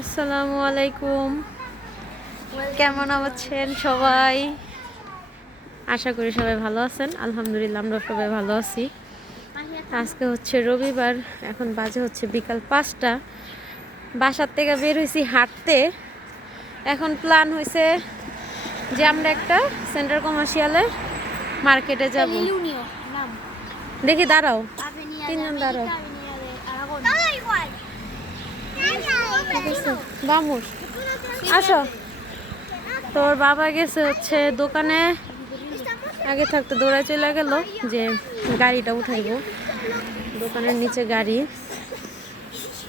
আসসালামু আলাইকুম। কেমন আছেন সবাই? আশা করি সবাই ভালো আছেন। আলহামদুলিল্লাহ আমরা সবাই ভালো আছি। আজকে হচ্ছে রবিবার এখন বাজে হচ্ছে বিকাল পাঁচটা। বাসার থেকে বের হয়েছি হাঁটতে। এখন প্ল্যান হয়েছে যে আমরা একটা সেন্টার কমার্শিয়ালে মার্কেটে যাব। দেখি দাঁড়াও। তিনজন Tienen বামুর আসো। তোর বাবা গেছে হচ্ছে দোকানে। আগে থাকতে দৌড়ায় চলে গেল যে গাড়িটা উঠাইব দোকানের নিচে গাড়ি।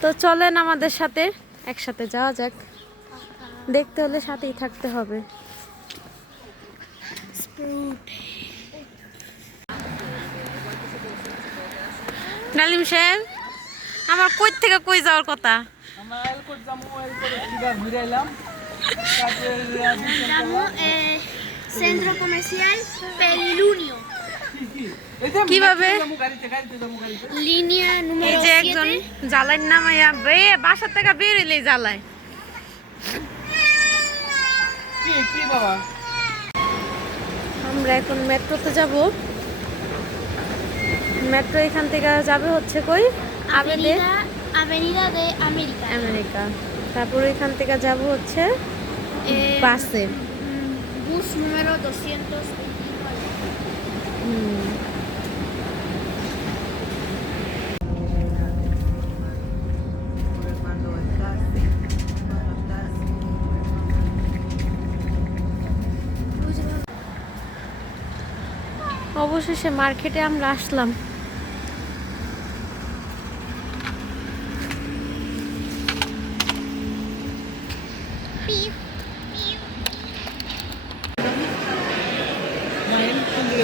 তো চলেন আমাদের সাথে, একসাথে যাওয়া যাক। দেখতে হলে সাথেই থাকতে হবে। নালিম সাহেব, আমার কই থেকে কই যাওয়ার কথা? আমরা এলকোট যাব এলকোট একবার ঘুরে এলাম তারপরে Estamos Centro Comercial Pelilunio. এই যে কীভাবে? এই যে একজন 7. জ্বালাই নামাইয়া বে বাসার থেকে বেরোলেই জ্বালায়। কি কি বাবা? আমরা এখন মেট্রোতে যাব। মেট্রো এখান থেকে যাবে হচ্ছে কই? আবেদে Avenida, Avenida de América. America তারপর এখান থেকে যাব হচ্ছে Eh, বাসে mm, bus número 229. অবশেষে মার্কেটে আমরা আসলাম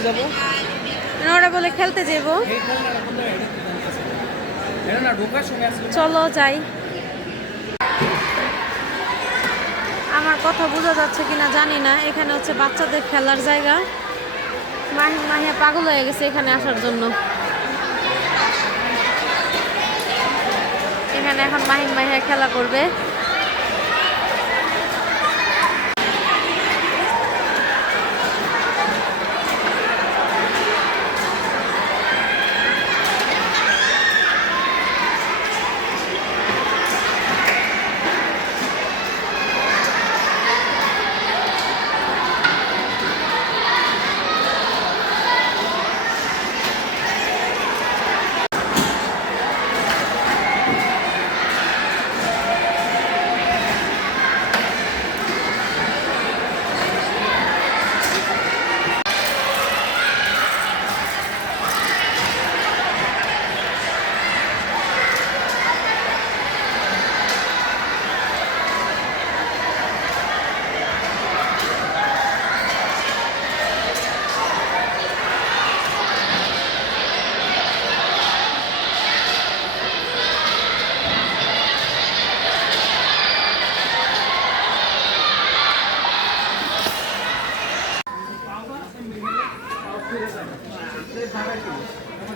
যাব। ওরা বলে খেলতে যাব। চলো যাই। আমার কথা বোঝা যাচ্ছে কিনা জানি না। এখানে হচ্ছে বাচ্চাদের খেলার জায়গা। মাহি মাহিয়া পাগল হয়ে গেছে এখানে আসার জন্য। এখানে এখন মাহিন মাহিয়া খেলা করবে।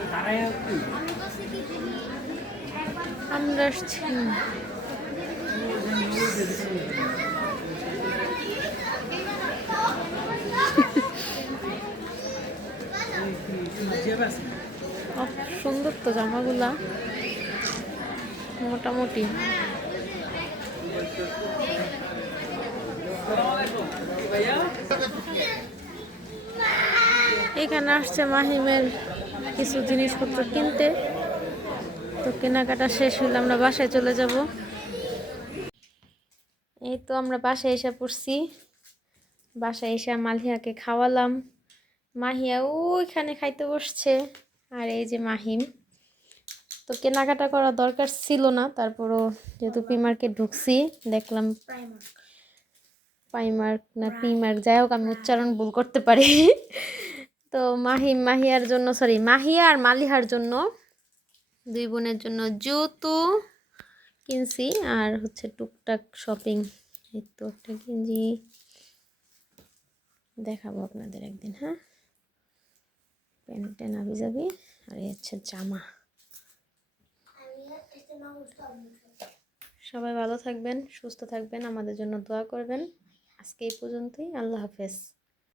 আমরা আসছি সুন্দর তো জামাগুলা। মোটামুটি। এখানে আসছে মাহিমের কিছু জিনিসপত্র কিনতে। তো কেনাকাটা শেষ হলে আমরা বাসায় চলে যাব। এই তো আমরা বাসায় এসে পড়ছি। বাসায় এসে মালিয়াকে খাওয়ালাম। মাহিয়া ওইখানে খাইতে বসছে। আর এই যে মাহিম। তো কেনাকাটা করা দরকার ছিল না, তারপরও যেহেতু পি মার্কেট ঢুকছি, দেখলাম পাইমার্ক না পি মার্ক যাই হোক, আমি উচ্চারণ ভুল করতে পারি। তো মাহি, মাহিয়ার জন্য সরি মাহিয়া আর মালিহার জন্য দুই বোনের জন্য জুতো কিনছি আর হচ্ছে টুকটাক শপিং এই তো একটা কিনছি। দেখাবো আপনাদের একদিন হ্যাঁ? প্যান্ট আবি যাবি আর হচ্ছে জামা। সবাই ভালো থাকবেন, সুস্থ থাকবেন, আমাদের জন্য দোয়া করবেন। আজকে এই পর্যন্তই, আল্লাহ হাফেজ।